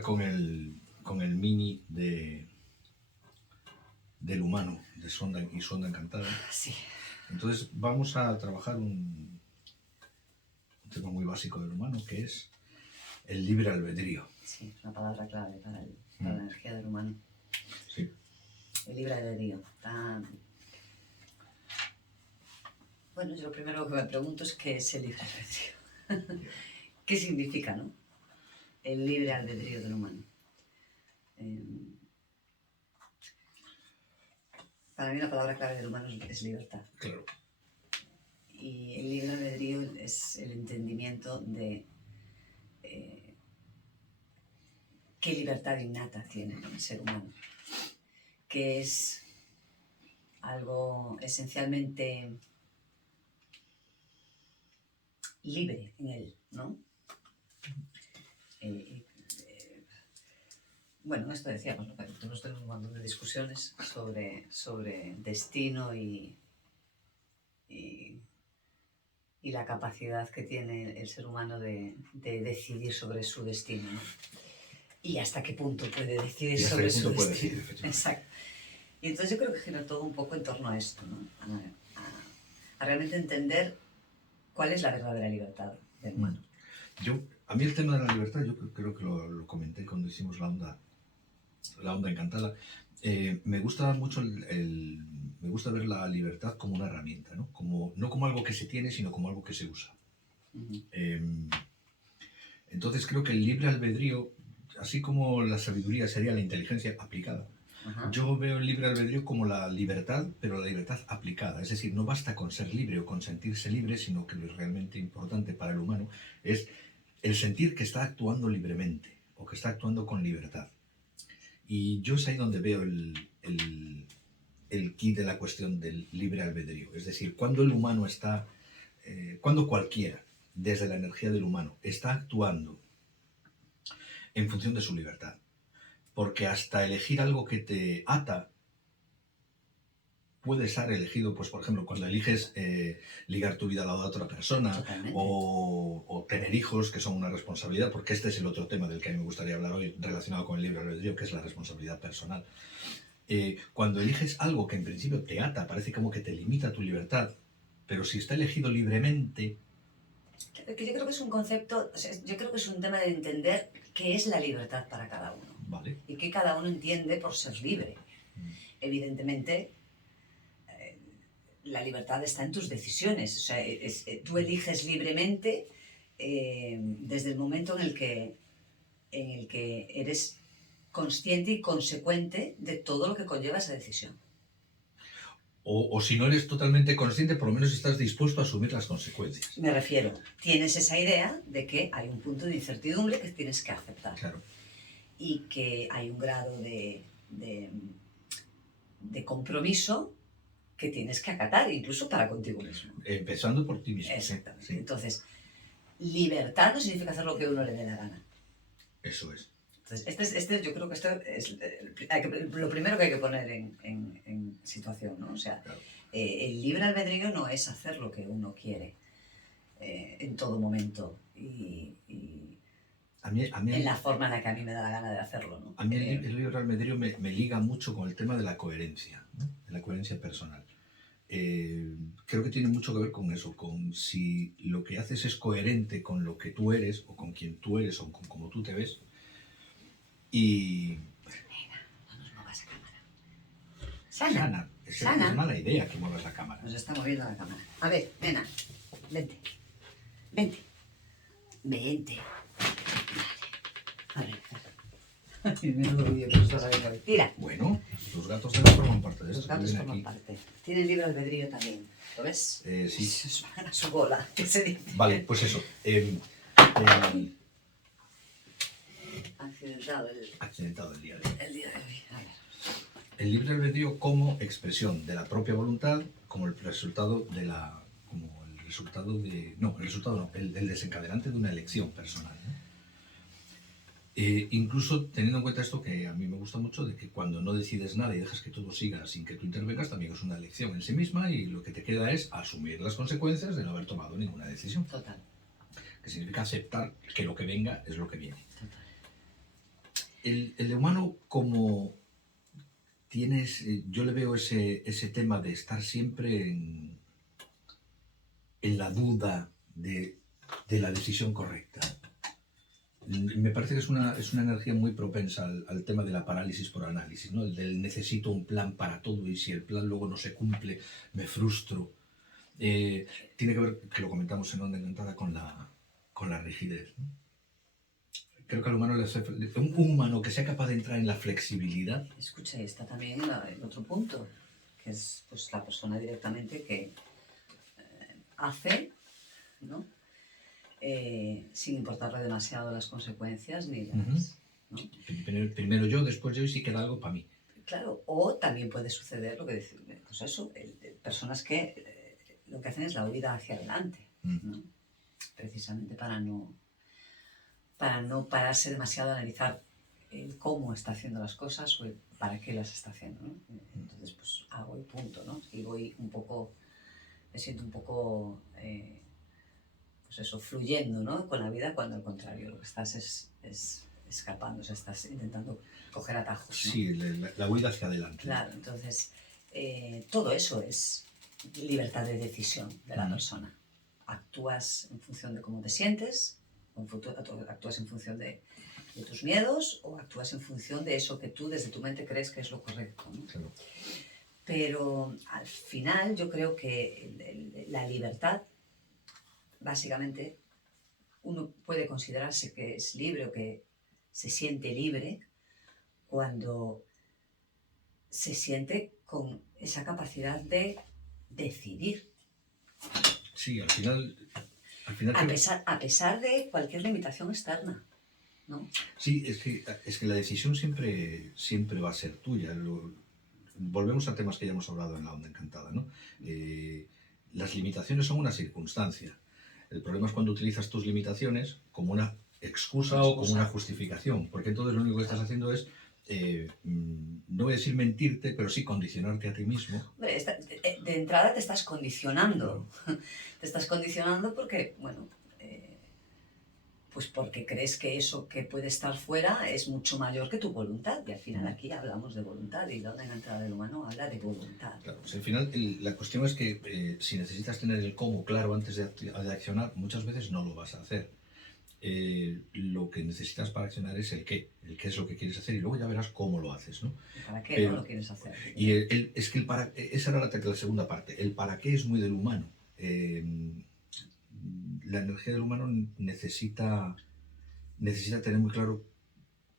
trabajar con el mini del humano, de Sonda y Sonda Encantada. Sí. Entonces vamos a trabajar un tema muy básico del humano, que es el libre albedrío. Sí, es una palabra clave para la energía del humano. Sí. El libre albedrío. Bueno, yo lo primero que me pregunto es qué es el libre albedrío. ¿Qué significa, no? El libre albedrío del humano. Para mí la palabra clave del humano es libertad. Claro. Y el libre albedrío es el entendimiento de qué libertad innata tiene el ser humano, que es algo esencialmente libre en él, ¿no? Bueno, esto decíamos, ¿no? Nosotros tenemos un montón de discusiones sobre destino y la capacidad que tiene el ser humano de decidir sobre su destino, ¿no? Y hasta qué punto puede decidir sobre su destino. Exacto. Y entonces yo creo que gira todo un poco en torno a esto, ¿no? A realmente entender cuál es la verdadera libertad del humano. A mí el tema de la libertad, yo creo que lo comenté cuando hicimos la onda encantada. Me gusta mucho me gusta ver la libertad como una herramienta, ¿no? No como algo que se tiene, sino como algo que se usa. Entonces creo que el libre albedrío, así como la sabiduría sería la inteligencia aplicada, yo veo el libre albedrío como la libertad, pero la libertad aplicada. Es decir, no basta con ser libre o con sentirse libre, sino que lo realmente importante para el humano es el sentir que está actuando libremente o que está actuando con libertad. Y yo es ahí donde veo el key de la cuestión del libre albedrío. Es decir, cuando el humano está, cuando cualquiera, desde la energía del humano, está actuando en función de su libertad. Porque hasta elegir algo que te ata puede ser elegido, pues por ejemplo, cuando eliges ligar tu vida a la de otra persona o tener hijos, que son una responsabilidad, porque este es el otro tema del que a mí me gustaría hablar hoy, relacionado con el libre albedrío, que es la responsabilidad personal. Cuando eliges algo que en principio te ata, parece como que te limita tu libertad, pero si está elegido libremente... Que yo creo que es un concepto, o sea, yo creo que es un tema de entender qué es la libertad para cada uno. Vale. Y qué cada uno entiende por ser libre. Evidentemente, la libertad está en tus decisiones. O sea, tú eliges libremente desde el momento en el que eres consciente y consecuente de todo lo que conlleva esa decisión. O si no eres totalmente consciente, por lo menos estás dispuesto a asumir las consecuencias. Me refiero, tienes esa idea de que hay un punto de incertidumbre que tienes que aceptar. Claro. Y que hay un grado de compromiso que tienes que acatar, incluso para contigo mismo. Empezando por ti mismo. Exactamente. Sí. Entonces, libertad no significa hacer lo que uno le dé la gana. Eso es. Entonces, yo creo que esto es lo primero que hay que poner en situación, ¿no? O sea, claro. El libre albedrío no es hacer lo que uno quiere en todo momento en la forma en la que a mí me da la gana de hacerlo, ¿no? A mí el libre albedrío me liga mucho con el tema de la coherencia, ¿no? De la coherencia personal. Creo que tiene mucho que ver con eso, con si lo que haces es coherente con lo que tú eres, o con quien tú eres, o con cómo tú te ves. Y... Nena, no nos muevas la cámara. Sana. Es mala idea que muevas la cámara. Nos está moviendo la cámara. A ver, nena, vente. Vente. Vente. Vale. A ver. Menudo vídeo que nos estás haciendo hoy. Tira. Bueno, los gatos también forman parte de esto. Los gatos forman parte. Tienen libre albedrío también. ¿Lo ves? Sí. Se van a su bola. ¿Qué se dice? Vale, pues eso. Accidentado el día de hoy. El día de hoy. A ver. El libre albedrío como expresión de la propia voluntad, como el resultado de la... el desencadenante de una elección personal, ¿no? Incluso teniendo en cuenta esto que a mí me gusta mucho, de que cuando no decides nada y dejas que todo siga sin que tú intervengas, también es una elección en sí misma y lo que te queda es asumir las consecuencias de no haber tomado ninguna decisión. Total. Que significa aceptar que lo que venga es lo que viene. Total. el humano como tienes, yo le veo ese tema de estar siempre en la duda de la decisión correcta. Me parece que es una energía muy propensa al tema de la parálisis por análisis, ¿no? El del necesito un plan para todo y si el plan luego no se cumple, me frustro. Tiene que ver, que lo comentamos en Onda Encantada, con la rigidez, ¿no? Creo que al humano le hace, un humano que sea capaz de entrar en la flexibilidad. Escucha, y está también el otro punto, que es pues, la persona directamente que hace, ¿no? Sin importarle demasiado las consecuencias ni las... ¿no? Primero yo, después yo y si queda algo para mí. Claro, o también puede suceder lo que decimos, pues eso, personas que lo que hacen es la huida hacia adelante, ¿no? Precisamente para no pararse demasiado a analizar el cómo está haciendo las cosas o el para qué las está haciendo, ¿no? Entonces, pues hago y punto, ¿no? Y voy un poco, me siento un poco, pues eso, fluyendo, ¿no? Con la vida, cuando al contrario, lo que estás es escapando, o sea, estás intentando coger atajos, ¿no? Sí, la huida hacia adelante. Claro, entonces, todo eso es libertad de decisión de la persona. Actúas en función de cómo te sientes, actúas en función de tus miedos o actúas en función de eso que tú desde tu mente crees que es lo correcto, ¿no? Claro. Pero al final yo creo que la libertad, básicamente, uno puede considerarse que es libre o que se siente libre cuando se siente con esa capacidad de decidir. Sí, al final a pesar de cualquier limitación externa, ¿no? Sí, es que la decisión siempre va a ser tuya. Volvemos a temas que ya hemos hablado en la Onda Encantada, ¿no? Las limitaciones son una circunstancia. El problema es cuando utilizas tus limitaciones como una excusa o como una justificación, porque entonces lo único que estás haciendo es, no voy a decir mentirte, pero sí condicionarte a ti mismo. Hombre, de entrada te estás condicionando. Te estás condicionando porque, bueno, pues porque crees que eso que puede estar fuera es mucho mayor que tu voluntad. Y al final aquí hablamos de voluntad y la Onda Encantada del Humano habla de voluntad. Claro, pues al final la cuestión es que si necesitas tener el cómo claro antes de accionar, muchas veces no lo vas a hacer. Lo que necesitas para accionar es el qué es lo que quieres hacer y luego ya verás cómo lo haces, ¿no? ¿Para qué no lo quieres hacer? Y es que esa era la segunda parte, el para qué es muy del humano. La energía del humano necesita tener muy claro,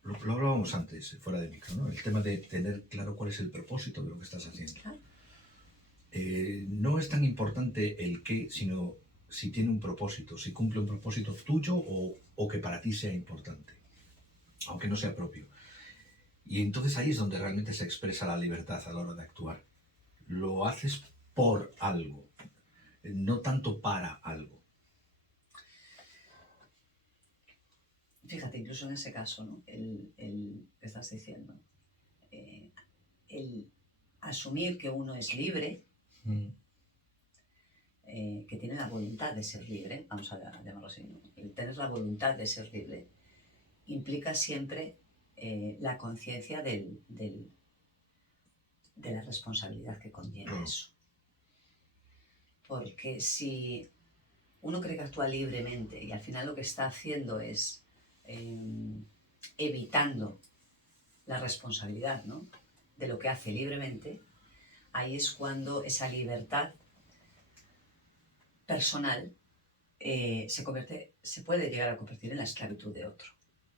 lo hablábamos antes, fuera de micro, ¿no? El tema de tener claro cuál es el propósito de lo que estás haciendo. Claro. No es tan importante el qué, sino si tiene un propósito, si cumple un propósito tuyo o que para ti sea importante, aunque no sea propio. Y entonces ahí es donde realmente se expresa la libertad a la hora de actuar. Lo haces por algo, no tanto para algo. Fíjate, incluso en ese caso, ¿no? El que estás diciendo, el asumir que uno es libre, que tiene la voluntad de ser libre, vamos a llamarlo así, ¿no? El tener la voluntad de ser libre implica siempre la conciencia de la responsabilidad que conlleva eso. Porque si uno cree que actúa libremente y al final lo que está haciendo es evitando la responsabilidad, ¿no?, de lo que hace libremente, ahí es cuando esa libertad personal se puede llegar a convertir en la esclavitud de otro.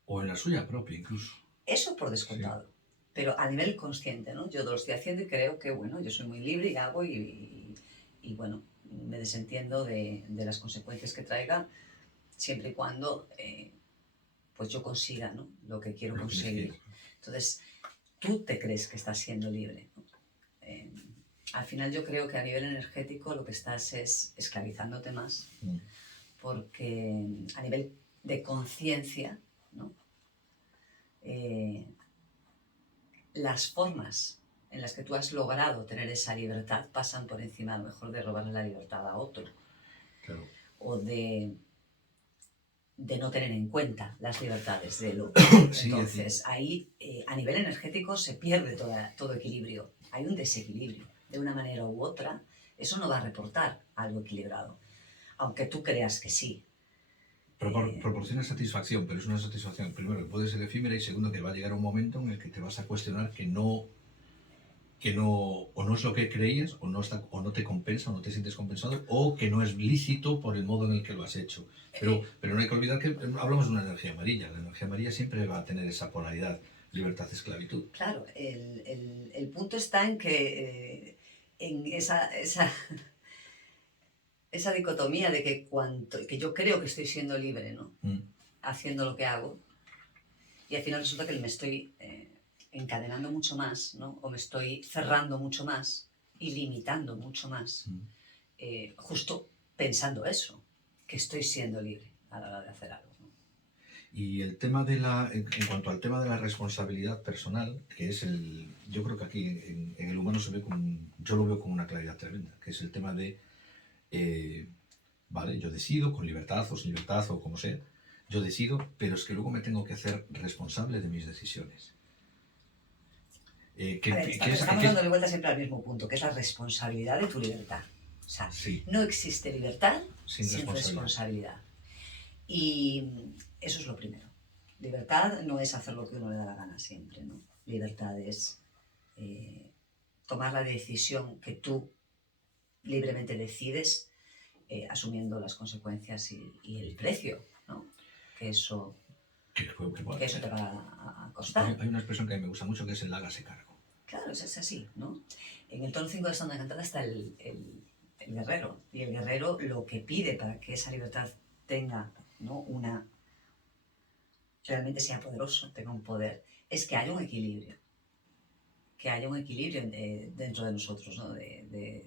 O en la suya propia, incluso. Eso por descontado. Sí. Pero a nivel consciente, ¿no? Yo lo estoy haciendo y creo que, bueno, yo soy muy libre y hago y bueno, me desentiendo de las consecuencias que traiga, siempre y cuando pues yo consiga, ¿no?, lo que quiero conseguir. Entonces, tú te crees que estás siendo libre, ¿no? Al final yo creo que a nivel energético lo que estás es esclavizándote más, porque a nivel de conciencia, ¿no?, las formas en las que tú has logrado tener esa libertad pasan por encima, a lo mejor, de robarle la libertad a otro. Claro. O de de no tener en cuenta las libertades del otro. Sí, Entonces, ahí a nivel energético se pierde todo equilibrio. Hay un desequilibrio. De una manera u otra, eso no va a reportar algo equilibrado. Aunque tú creas que sí. Proporciona satisfacción, pero es una satisfacción, primero, que puede ser efímera y segundo, que va a llegar un momento en el que te vas a cuestionar que no o no es lo que creías, o no te compensa, o no te sientes compensado, o que no es lícito por el modo en el que lo has hecho. Pero no hay que olvidar que hablamos de una energía amarilla. La energía amarilla siempre va a tener esa polaridad, libertad-esclavitud. Claro, el punto está en que en esa dicotomía de que yo creo que estoy siendo libre, ¿no? Haciendo lo que hago, y al final resulta que me estoy encadenando mucho más, ¿no? O me estoy cerrando mucho más y limitando mucho más, justo pensando eso, que estoy siendo libre a la hora de hacer algo, ¿no? Y el tema en cuanto al tema de la responsabilidad personal, que es yo creo que aquí en el humano yo lo veo con una claridad tremenda, que es el tema de, vale, yo decido con libertad o sin libertad o como sea, yo decido, pero es que luego me tengo que hacer responsable de mis decisiones. Estamos dándole vuelta siempre al mismo punto, que es la responsabilidad de tu libertad. O sea, sí. No existe libertad sin responsabilidad. responsabilidad. Y eso es lo primero. Libertad no es hacer lo que uno le da la gana siempre, ¿no? Libertad es tomar la decisión que tú libremente decides, asumiendo las consecuencias y el precio, ¿no? Que eso te va a costar. Hay una expresión que a mí me gusta mucho, que es el hágase cargo. Claro, es así, ¿no? En el tono 5 de Esta Onda Encantada está el guerrero. Y el guerrero lo que pide para que esa libertad tenga, ¿no? realmente sea poderoso, tenga un poder, es que haya un equilibrio. Que haya un equilibrio dentro de nosotros, ¿no? De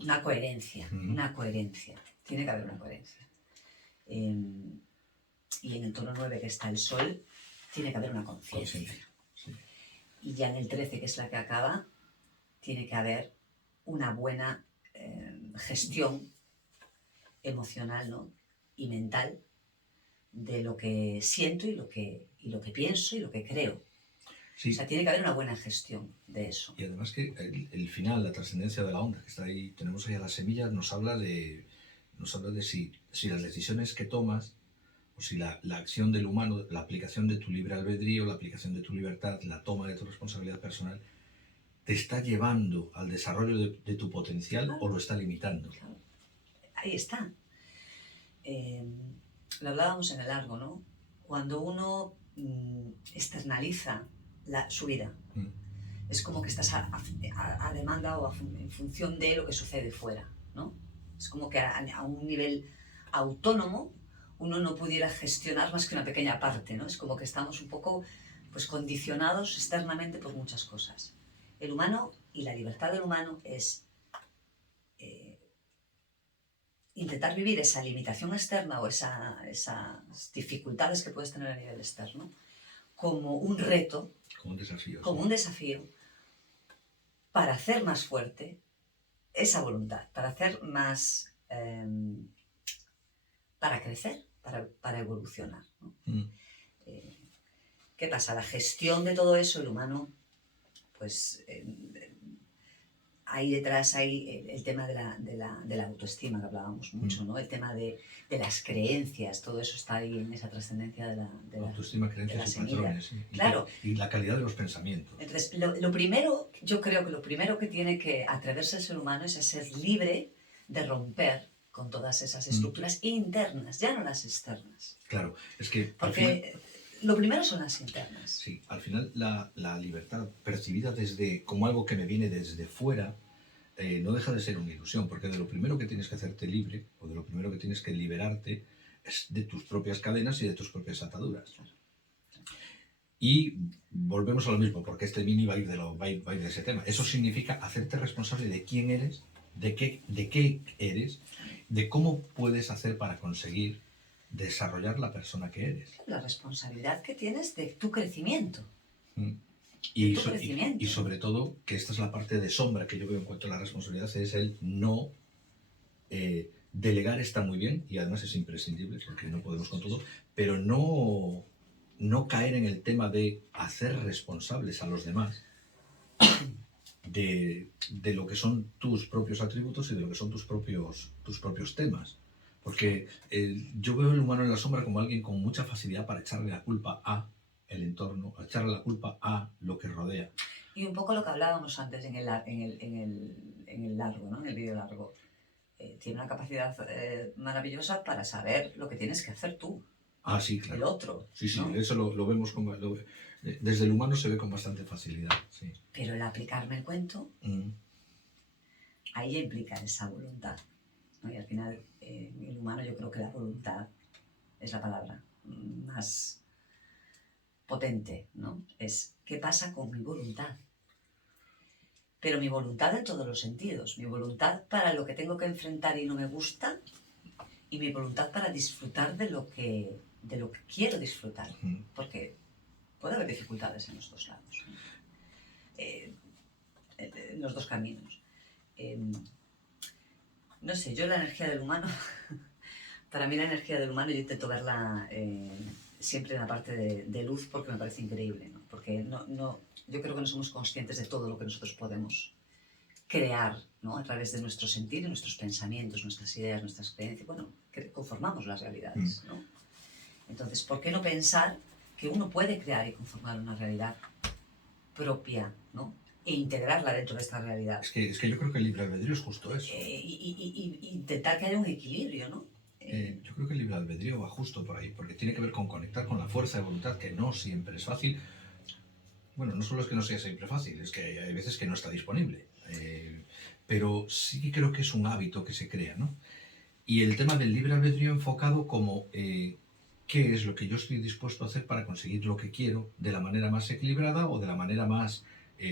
una coherencia, una coherencia. Tiene que haber una coherencia. Y en el tono 9, que está el sol, tiene que haber una conciencia. Sí. Y ya en el 13, que es la que acaba, tiene que haber una buena gestión emocional, ¿no? Y mental de lo que siento y lo que pienso y lo que creo. Sí. O sea, tiene que haber una buena gestión de eso. Y además que el final, la trascendencia de la onda, que está ahí, tenemos ahí a las semillas, nos habla de si las decisiones que tomas, o si la acción del humano, la aplicación de tu libre albedrío, la aplicación de tu libertad, la toma de tu responsabilidad personal, te está llevando al desarrollo de tu potencial, claro, o lo está limitando. Claro. Ahí está. Lo hablábamos en el largo, ¿no? Cuando uno externaliza su vida, es como que estás a demanda o en función de lo que sucede fuera, ¿no? Es como que a un nivel autónomo uno no pudiera gestionar más que una pequeña parte, ¿no? Es como que estamos un poco pues, condicionados externamente por muchas cosas. El humano y la libertad del humano es intentar vivir esa limitación externa o esas dificultades que puedes tener a nivel externo como un reto, como un desafío para hacer más fuerte esa voluntad, para hacer más, para crecer, para evolucionar, ¿no? ¿Qué pasa? La gestión de todo eso, el humano, pues ahí detrás hay el tema de la autoestima, que hablábamos mucho, ¿no? El tema de las creencias, todo eso está ahí en esa trascendencia de la autoestima, creencias y patrones. ¿Sí? Claro. Y la calidad de los pensamientos. Entonces, lo primero, yo creo que lo primero que tiene que atreverse el ser humano es a ser libre de romper con todas esas estructuras internas, ya no las externas. Claro, es que... Porque lo primero son las internas. Sí, al final la libertad percibida como algo que me viene desde fuera no deja de ser una ilusión, porque de lo primero que tienes que hacerte libre, o de lo primero que tienes que liberarte, es de tus propias cadenas y de tus propias ataduras. Claro. Y volvemos a lo mismo, porque este mini va a ir de ese tema. Eso significa hacerte responsable de quién eres, de qué eres, de cómo puedes hacer para conseguir desarrollar la persona que eres. La responsabilidad que tienes de tu crecimiento. Y sobre todo, que esta es la parte de sombra que yo veo en cuanto a la responsabilidad, es el no Delegar está muy bien y además es imprescindible porque no podemos con todo, pero no caer en el tema de hacer responsables a los demás de lo que son tus propios atributos y de lo que son tus propios temas. Porque yo veo el humano en la sombra como alguien con mucha facilidad para echarle la culpa a el entorno, a echarle la culpa a lo que rodea. Y un poco lo que hablábamos antes en el largo, ¿no? En el vídeo largo. Tiene una capacidad maravillosa para saber lo que tienes que hacer tú. Ah, sí, claro. El otro. Sí, sí, ¿no? eso lo vemos desde el humano se ve con bastante facilidad. Sí. Pero el aplicarme el cuento, ahí implica esa voluntad. ¿no? Y al final, el humano, yo creo que la voluntad es la palabra más potente, ¿no? Es ¿qué pasa con mi voluntad? Pero mi voluntad en todos los sentidos. Mi voluntad para lo que tengo que enfrentar y no me gusta, y mi voluntad para disfrutar de lo que quiero disfrutar. Porque puede haber dificultades en los dos lados, ¿no? En los dos caminos. No sé, yo la energía del humano, para mí la energía del humano yo intento verla siempre en la parte de luz porque me parece increíble, ¿no? Porque yo creo que no somos conscientes de todo lo que nosotros podemos crear, ¿no? A través de nuestro sentir, nuestros pensamientos, nuestras ideas, nuestras creencias. Bueno, que conformamos las realidades, ¿no? Entonces, ¿por qué no pensar que uno puede crear y conformar una realidad propia, ¿no? E integrarla dentro de esta realidad? Es que yo creo que el libre albedrío es justo eso. Y intentar que haya un equilibrio, ¿no? Yo creo que el libre albedrío va justo por ahí, porque tiene que ver con conectar con la fuerza de voluntad, que no siempre es fácil. Bueno, no solo es que no sea siempre fácil, es que hay veces que no está disponible. Pero sí creo que es un hábito que se crea, ¿no? Y el tema del libre albedrío enfocado como qué es lo que yo estoy dispuesto a hacer para conseguir lo que quiero de la manera más equilibrada o de la manera más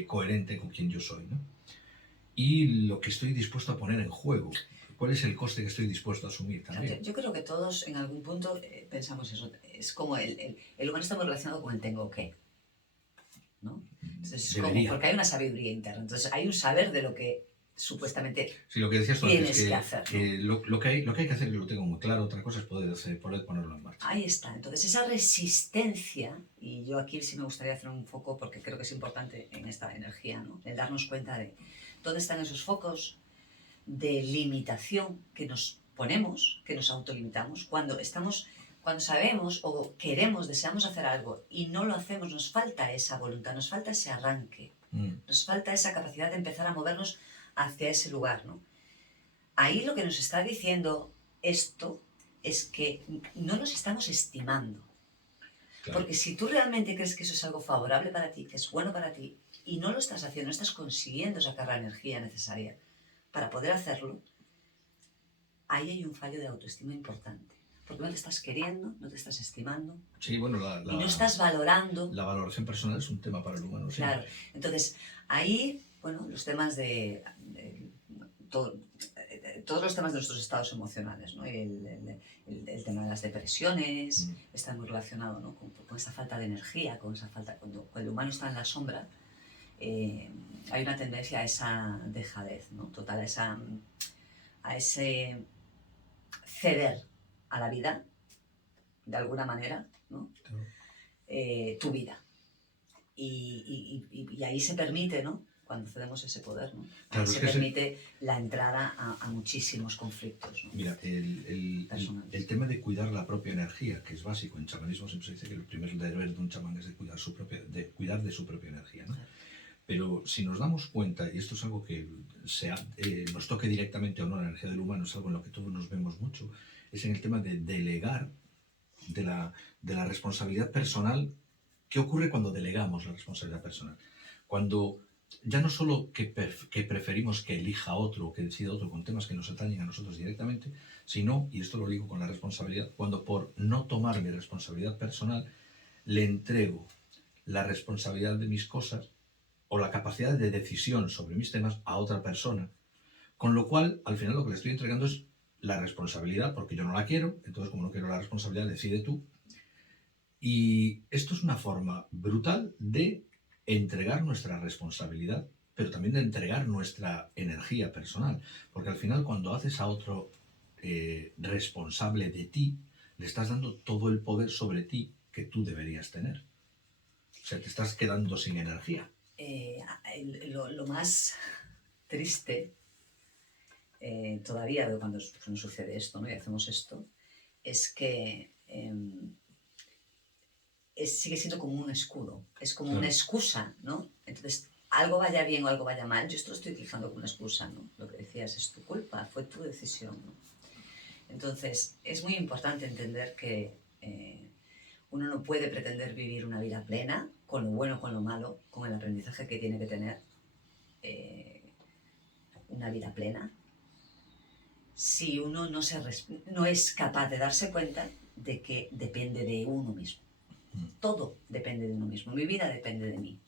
coherente con quien yo soy, ¿no? Y lo que estoy dispuesto a poner en juego. ¿Cuál es el coste que estoy dispuesto a asumir también? Yo creo que todos en algún punto pensamos eso. Es como el humano está muy relacionado con el tengo que, ¿no? Entonces, porque hay una sabiduría interna. Entonces hay un saber de lo que supuestamente sí, lo que decías tú tienes antes, que hacer, ¿no? lo que hay que hacer, yo lo tengo muy claro. Otra cosa es poder ponerlo en marcha. Ahí está. Entonces esa resistencia, y yo aquí sí me gustaría hacer un foco porque creo que es importante en esta energía, ¿no? El darnos cuenta de dónde están esos focos de limitación que nos ponemos, que nos autolimitamos, cuando sabemos o queremos, deseamos hacer algo y no lo hacemos, nos falta esa voluntad, nos falta ese arranque, nos falta esa capacidad de empezar a movernos hacia ese lugar, ¿no? Ahí lo que nos está diciendo esto es que no nos estamos estimando. Claro. Porque si tú realmente crees que eso es algo favorable para ti, que es bueno para ti, y no lo estás haciendo, no estás consiguiendo sacar la energía necesaria para poder hacerlo, ahí hay un fallo de autoestima importante. Porque no te estás queriendo, no te estás estimando. Sí, bueno, y no estás valorando. La valoración personal es un tema para el humano. Claro. Sí. Entonces, ahí, bueno, los temas todos los temas de nuestros estados emocionales, ¿no? El tema de las depresiones está muy relacionado, ¿no? con esa falta de energía, con esa falta, cuando el humano está en la sombra, hay una tendencia a esa dejadez, ¿no? Total, a ese ceder a la vida, de alguna manera, ¿no? Claro. Tu vida. Y ahí se permite, ¿no? Cuando cedemos ese poder, ¿no? Claro, se permite la entrada a muchísimos conflictos, ¿no? Mira, el tema de cuidar la propia energía, que es básico, en chamanismo siempre se dice que el primer deber de un chamán es de cuidar de su propia energía, ¿no? Claro. Pero si nos damos cuenta, y esto es algo que nos toque directamente o no la energía del humano, es algo en lo que todos nos vemos mucho, es en el tema de delegar de la responsabilidad personal. ¿Qué ocurre cuando delegamos la responsabilidad personal? Cuando ya no solo que preferimos que elija otro o que decida otro con temas que nos atañen a nosotros directamente, sino, y esto lo ligo con la responsabilidad, cuando por no tomar mi responsabilidad personal le entrego la responsabilidad de mis cosas o la capacidad de decisión sobre mis temas a otra persona, con lo cual al final lo que le estoy entregando es la responsabilidad, porque yo no la quiero, entonces como no quiero la responsabilidad, decide tú. Y esto es una forma brutal de entregar nuestra responsabilidad, pero también de entregar nuestra energía personal, porque al final cuando haces a otro responsable de ti, le estás dando todo el poder sobre ti que tú deberías tener. O sea, te estás quedando sin energía. Lo más triste todavía de cuando nos sucede esto, ¿no? Y hacemos esto, es que sigue siendo como un escudo, es como una excusa, ¿no? Entonces, algo vaya bien o algo vaya mal, yo esto lo estoy utilizando como una excusa, ¿no? Lo que decías es tu culpa, fue tu decisión, ¿no? Entonces, es muy importante entender que uno no puede pretender vivir una vida plena, con lo bueno, con lo malo, con el aprendizaje que tiene que tener una vida plena, si uno no es capaz de darse cuenta de que depende de uno mismo. Todo depende de uno mismo. Mi vida depende de mí.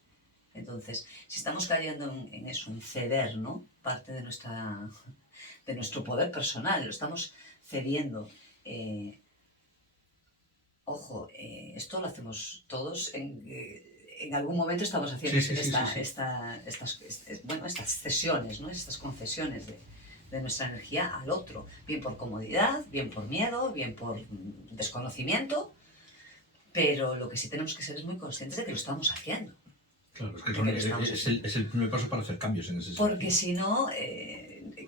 Entonces, si estamos cayendo en eso, en ceder, ¿no? Parte de nuestro poder personal, lo estamos cediendo. Ojo, esto lo hacemos todos en algún momento estamos haciendo estas cesiones, ¿no? Estas concesiones de nuestra energía al otro, bien por comodidad, bien por miedo, bien por desconocimiento, pero lo que sí tenemos que ser es muy conscientes de que lo estamos haciendo. Claro, es el primer paso para hacer cambios en ese sentido. Porque si no,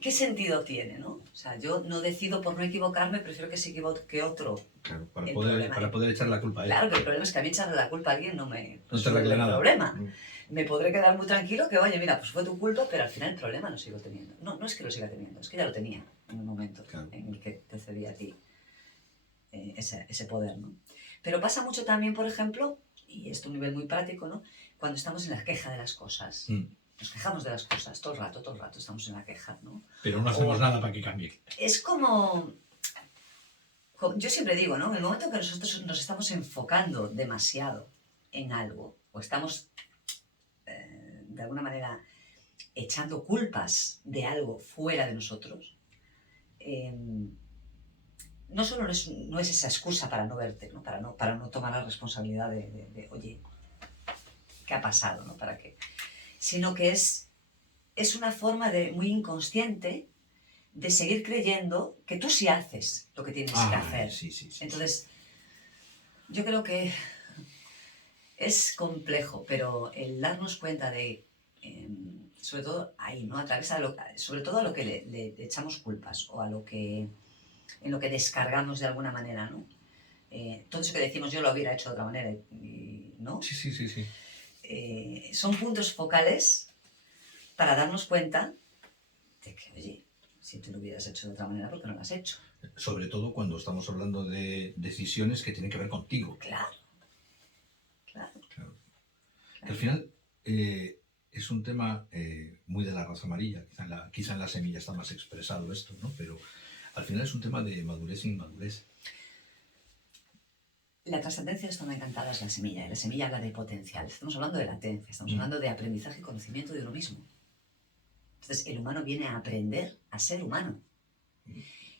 ¿qué sentido tiene, no? O sea, yo no decido por no equivocarme, prefiero que se equivoque otro. Claro, para poder echar la culpa a él. Claro, que el problema es que a mí echarle la culpa a alguien no te arregla nada. Problema. Me podré quedar muy tranquilo que, oye, mira, pues fue tu culpa, pero al final el problema lo sigo teniendo. No es que lo siga teniendo, es que ya lo tenía en un momento en el que te cedía a ti ese poder, ¿no? Pero pasa mucho también, por ejemplo, y esto a un nivel muy práctico, ¿no? Cuando estamos en la queja de las cosas. Nos quejamos de las cosas todo el rato estamos en la queja, ¿no? Pero no hacemos nada para que cambie. Es como... Yo siempre digo, ¿no? En el momento que nosotros nos estamos enfocando demasiado en algo, o estamos, de alguna manera, echando culpas de algo fuera de nosotros, no solo no es esa excusa para no verte, ¿no? Para no tomar la responsabilidad de oye, ¿qué ha pasado? ¿No? ¿Para qué? Sino que es una forma muy inconsciente de seguir creyendo que tú sí haces lo que tienes que hacer. Sí. Entonces, yo creo que es complejo, pero el darnos cuenta de, sobre todo ahí, ¿no? Sobre todo a lo que le echamos culpas o en lo que descargamos de alguna manera, ¿no? Todo eso que decimos yo lo hubiera hecho de otra manera, ¿no? Sí. Son puntos focales para darnos cuenta de que, oye, si tú lo hubieras hecho de otra manera, ¿por qué no lo has hecho? Sobre todo cuando estamos hablando de decisiones que tienen que ver contigo. Claro. Al final es un tema muy de la raza amarilla. Quizá en la semilla está más expresado esto, ¿no? Pero al final es un tema de madurez e inmadurez. La trascendencia es donde encantada es la semilla. Y la semilla habla de potencial. Estamos hablando de latencia, estamos hablando de aprendizaje y conocimiento de uno mismo. Entonces, el humano viene a aprender a ser humano.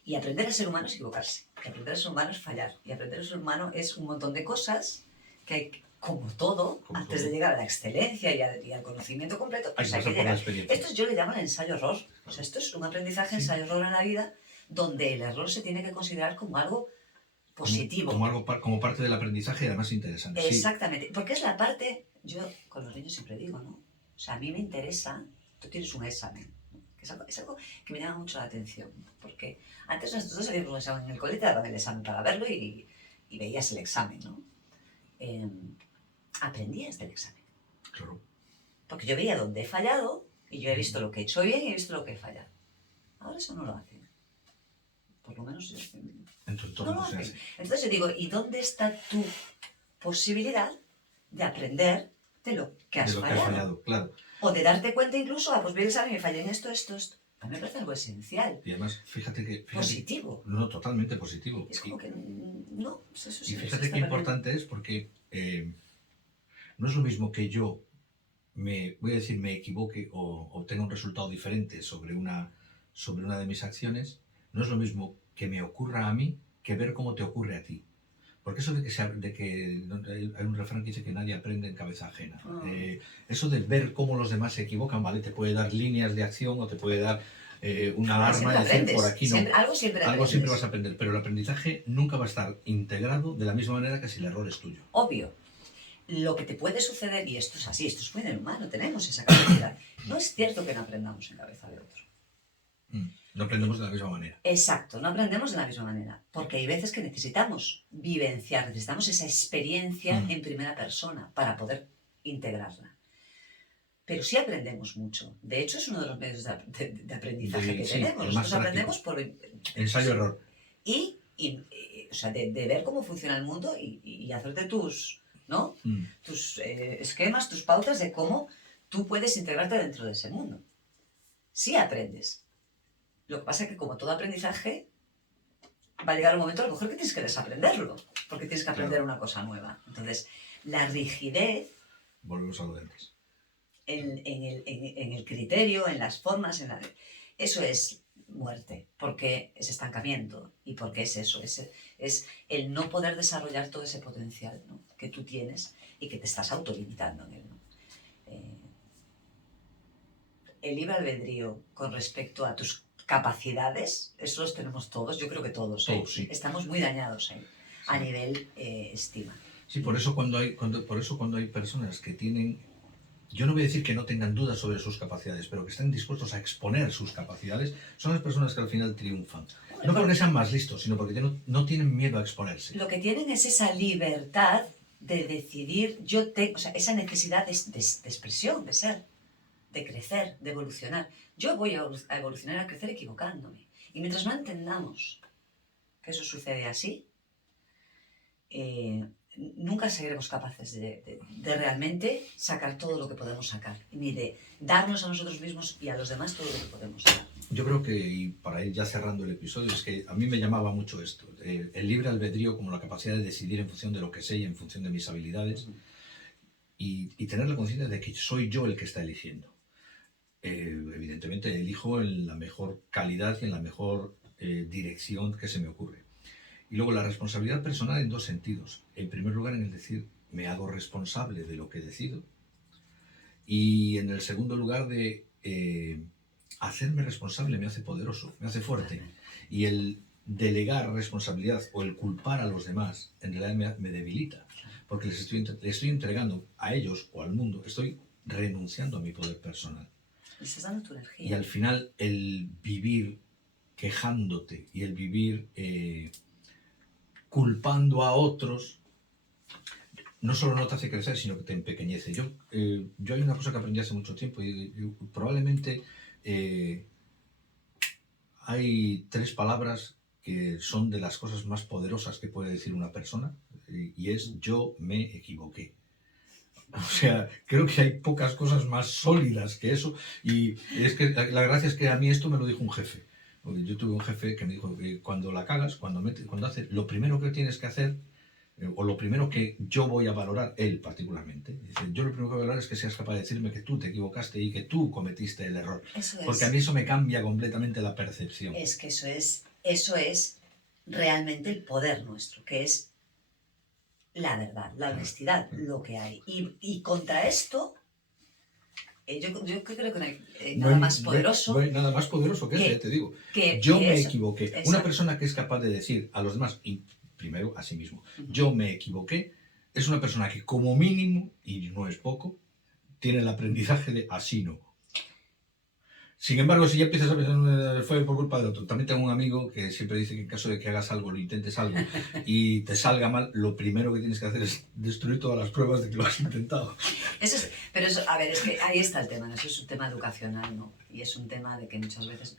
Y aprender a ser humano es equivocarse. Y aprender a ser humano es fallar. Y aprender a ser humano es un montón de cosas que hay, como todo, antes de llegar a la excelencia y al conocimiento completo, pues hay que llegar. Esto yo le llamo el ensayo-error. O sea, esto es un aprendizaje, ensayo-error en la vida, donde el error se tiene que considerar como algo positivo. Como parte del aprendizaje y además interesante. Exactamente. Porque es la parte, yo con los niños siempre digo, ¿no? O sea, a mí me interesa, tú tienes un examen, ¿no? Que es algo que me llama mucho la atención, porque antes nosotros hacíamos un examen en el cole, te daban el examen para verlo y veías el examen, ¿no? Aprendías del examen. Claro. Porque yo veía dónde he fallado y yo he visto lo que he hecho bien y he visto lo que he fallado. Ahora eso no lo hacen. Por lo menos yo no lo hacen. Entonces yo digo, ¿y dónde está tu posibilidad de aprender de lo que has fallado? Claro. O de darte cuenta incluso, pues vi el examen y me fallé en esto. A mí me parece algo esencial. Y además, fíjate positivo. No, totalmente positivo. Es como que no, pues eso sí. Y fíjate qué importante es porque no es lo mismo que yo me equivoque o tenga un resultado diferente sobre una de mis acciones. No es lo mismo que me ocurra a mí que ver cómo te ocurre a ti. Porque eso de que hay un refrán que dice que nadie aprende en cabeza ajena. Eso de ver cómo los demás se equivocan, ¿vale? Te puede dar líneas de acción o te puede dar una alarma, decir por aquí no. Algo siempre vas a aprender, pero el aprendizaje nunca va a estar integrado de la misma manera que si el error es tuyo. Obvio. Lo que te puede suceder, y esto es así, esto es muy del humano, tenemos esa capacidad. No es cierto que no aprendamos en cabeza de otro. No aprendemos de la misma manera. Exacto, no aprendemos de la misma manera. Porque hay veces que necesitamos vivenciar, necesitamos esa experiencia en primera persona para poder integrarla. Pero sí aprendemos mucho. De hecho, es uno de los medios de aprendizaje que tenemos. Nosotros aprendemos por ensayo-error. Y o sea, de ver cómo funciona el mundo y hacerte tus, ¿no? Tus esquemas, tus pautas de cómo tú puedes integrarte dentro de ese mundo. Sí aprendes. Lo que pasa es que como todo aprendizaje, va a llegar un momento a lo mejor que tienes que desaprenderlo, porque tienes que aprender una cosa nueva. Entonces, la rigidez... Volvemos a lo de antes. En el criterio, en las formas, eso es muerte, porque es estancamiento y porque es eso, es el no poder desarrollar todo ese potencial, ¿no?, que tú tienes y que te estás autolimitando en él, ¿no? El libre albedrío con respecto a tus capacidades, eso los tenemos todos, yo creo que todos, sí. Estamos muy dañados ahí, a nivel estima. Sí, por eso cuando hay personas que tienen, yo no voy a decir que no tengan dudas sobre sus capacidades, pero que estén dispuestos a exponer sus capacidades, son las personas que al final triunfan. No porque sean más listos, sino porque no tienen miedo a exponerse. Lo que tienen es esa libertad de decidir, o sea, esa necesidad de expresión, de ser, de crecer, de evolucionar. Yo voy a evolucionar, a crecer equivocándome. Y mientras no entendamos que eso sucede así, nunca seremos capaces de realmente sacar todo lo que podemos sacar, ni de darnos a nosotros mismos y a los demás todo lo que podemos dar. Yo creo que, y para ir ya cerrando el episodio, es que a mí me llamaba mucho esto, el libre albedrío como la capacidad de decidir en función de lo que sé y en función de mis habilidades, y tener la conciencia de que soy yo el que está eligiendo. Evidentemente elijo en la mejor calidad y en la mejor dirección que se me ocurre. Y luego la responsabilidad personal en dos sentidos. En primer lugar, en el decir, me hago responsable de lo que decido. Y en el segundo lugar, de hacerme responsable me hace poderoso, me hace fuerte. Y el delegar responsabilidad o el culpar a los demás, en realidad me debilita. Porque les estoy entregando a ellos o al mundo, estoy renunciando a mi poder personal. Les estás dando tu energía. Y al final, el vivir quejándote y el vivir culpando a otros, no solo no te hace crecer, sino que te empequeñece. Yo hay una cosa que aprendí hace mucho tiempo y probablemente hay 3 palabras que son de las cosas más poderosas que puede decir una persona, y es yo me equivoqué. O sea, creo que hay pocas cosas más sólidas que eso, y es que la gracia es que a mí esto me lo dijo un jefe. Yo tuve un jefe que me dijo que cuando la cagas, cuando haces, lo primero que tienes que hacer, o lo primero que yo voy a valorar, él particularmente, dice, yo lo primero que voy a valorar es que seas capaz de decirme que tú te equivocaste y que tú cometiste el error. Porque a mí eso me cambia completamente la percepción. Es que eso es realmente el poder nuestro, que es la verdad, la honestidad, lo que hay. Y contra esto, yo creo que no hay nada más poderoso. No hay nada más poderoso que ese, te digo. Yo me equivoqué. Exacto. Una persona que es capaz de decir a los demás, y primero a sí mismo, yo me equivoqué, es una persona que como mínimo, y no es poco, tiene el aprendizaje de así no. Sin embargo, si ya empiezas a pensar fue por culpa del otro, también tengo un amigo que siempre dice que en caso de que hagas algo, lo intentes algo y te salga mal, lo primero que tienes que hacer es destruir todas las pruebas de que lo has intentado. Pero eso, a ver, es que ahí está el tema, ¿no? Eso es un tema educacional, ¿no? Y es un tema de que muchas veces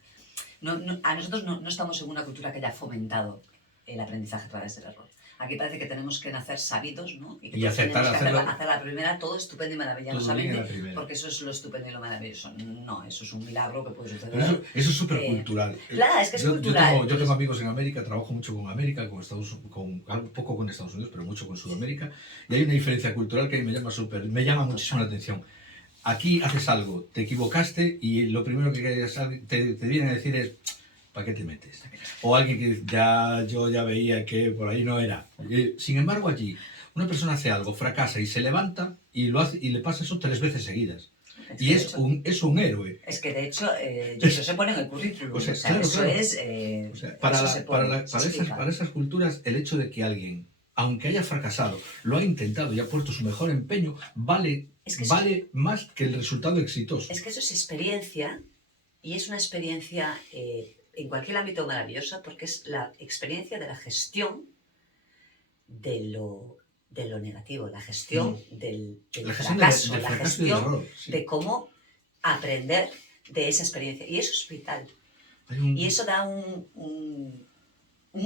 a nosotros no estamos en una cultura que haya fomentado el aprendizaje a través del error. Aquí parece que tenemos que nacer sabidos, ¿no? Y aceptar hacer la primera todo estupendo y maravillosamente, porque eso es lo estupendo y lo maravilloso. No, eso es un milagro que puede suceder. Pero eso es súper cultural. Claro, es que es cultural. Yo tengo amigos en América, trabajo mucho con América, un poco con Estados Unidos, pero mucho con Sudamérica, y hay una diferencia cultural que me llama muchísimo la atención. Aquí haces algo, te equivocaste y lo primero que te vienen a decir es ¿para qué te metes? O alguien que yo ya veía que por ahí no era. Sin embargo, allí, una persona hace algo, fracasa y se levanta y lo hace y le pasa eso 3 veces seguidas. Y es un héroe. Es que de hecho, eso se pone en el currículum. Claro, eso claro. es. Para esas culturas, el hecho de que alguien, aunque haya fracasado, lo ha intentado y ha puesto su mejor empeño, vale más que el resultado exitoso. Es que eso es experiencia, y es una experiencia en cualquier ámbito maravillosa, porque es la experiencia de la gestión de lo negativo, la gestión del fracaso, la gestión de cómo aprender de esa experiencia. Y eso es vital. Y eso da un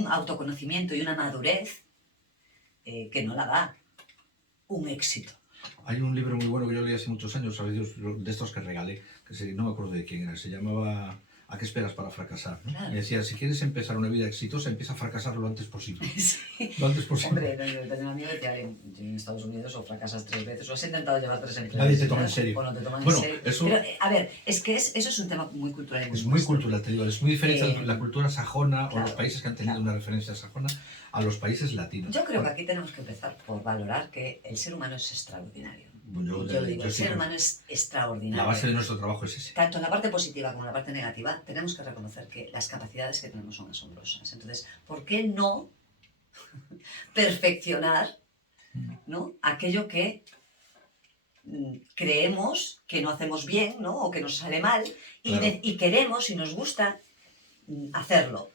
autoconocimiento y una madurez que no la da un éxito. Hay un libro muy bueno que yo leí hace muchos años, ¿sabéis? De estos que regalé, no me acuerdo de quién era, se llamaba ¿A qué esperas para fracasar? ¿No? Claro. Y decía, si quieres empezar una vida exitosa, empieza a fracasar lo antes posible. Sí. Lo antes posible. Hombre, yo tengo un amigo que decía, en Estados Unidos o fracasas 3 veces, o has intentado llevar 3 empleos. Nadie te toma en serio. O no te toman bueno, en serio. Eso, pero, a ver, es que eso es un tema muy cultural. Es muy cultural, te digo, es muy diferente la cultura sajona, claro, o los países que han tenido una referencia sajona a los países latinos. Yo creo que aquí tenemos que empezar por valorar que el ser humano es extraordinario. Yo digo, el ser humano es extraordinario. La base de nuestro trabajo es ese. Tanto en la parte positiva como en la parte negativa, tenemos que reconocer que las capacidades que tenemos son asombrosas. Entonces, ¿por qué no perfeccionar, ¿no?, aquello que creemos que no hacemos bien, ¿no?, o que nos sale mal, claro, y queremos y nos gusta hacerlo?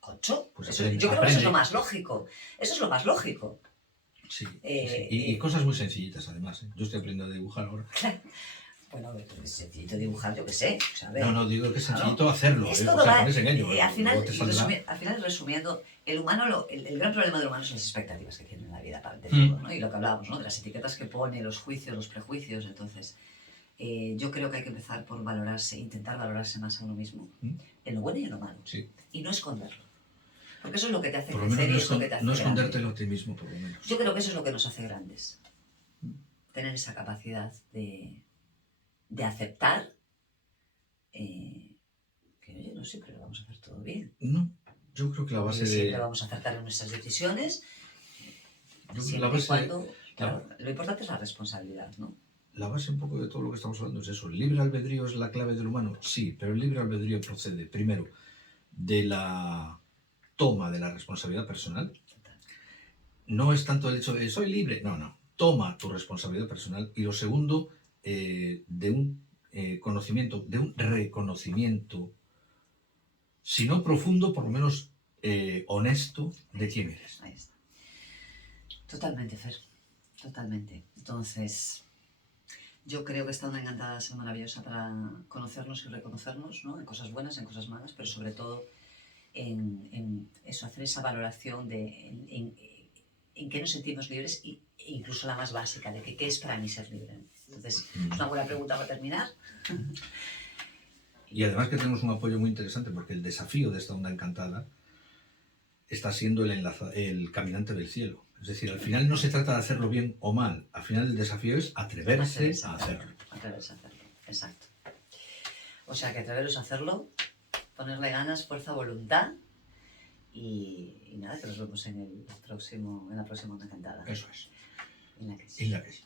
Concho, pues yo creo que eso es lo más lógico. Eso es lo más lógico. Sí, sí. Y cosas muy sencillitas, además. Yo estoy aprendiendo a dibujar ahora. Bueno, es sencillito dibujar, yo qué sé. O sea, no, digo que es sencillito hacerlo. Al final, resumiendo, el humano, el gran problema del humano son las expectativas que tiene en la vida, de todo, ¿no? Y lo que hablábamos, ¿no?, de las etiquetas que pone, los juicios, los prejuicios. Entonces, yo creo que hay que empezar por valorarse, intentar valorarse más a uno mismo, en lo bueno y en lo malo. Sí. Y no esconderlo. Porque eso es lo que te hace por lo menos crecer y es lo que te hace no escondértelo a ti mismo, por lo menos. Yo creo que eso es lo que nos hace grandes. Tener esa capacidad de aceptar que, oye, no siempre lo vamos a hacer todo bien. No, yo creo que la base siempre vamos a acertar en nuestras decisiones. Claro, lo importante es la responsabilidad, ¿no? La base un poco de todo lo que estamos hablando es eso. ¿El libre albedrío es la clave del humano? Sí, pero el libre albedrío procede, primero, de la toma de la responsabilidad personal. No es tanto el hecho de soy libre, no. Toma tu responsabilidad personal. Y lo segundo, de un conocimiento, de un reconocimiento, si no profundo, por lo menos honesto, de quién eres. Ahí está. Totalmente, Fer. Totalmente. Entonces, yo creo que esta onda encantada va a ser maravillosa para conocernos y reconocernos, ¿no?, en cosas buenas, en cosas malas, pero sobre todo en eso, hacer esa valoración de en qué nos sentimos libres, e incluso la más básica, de qué es para mí ser libre. Entonces, es una buena pregunta para terminar. Y además que tenemos un apoyo muy interesante, porque el desafío de esta onda encantada está siendo el caminante del cielo. Es decir, al final no se trata de hacerlo bien o mal, al final el desafío es atreverse a hacerlo. Atreverse a hacerlo, exacto. O sea, que atreveros a hacerlo, ponerle ganas, fuerza, voluntad y nada, que nos vemos en la próxima onda encantada. Eso es. En la que sí. En la que sí.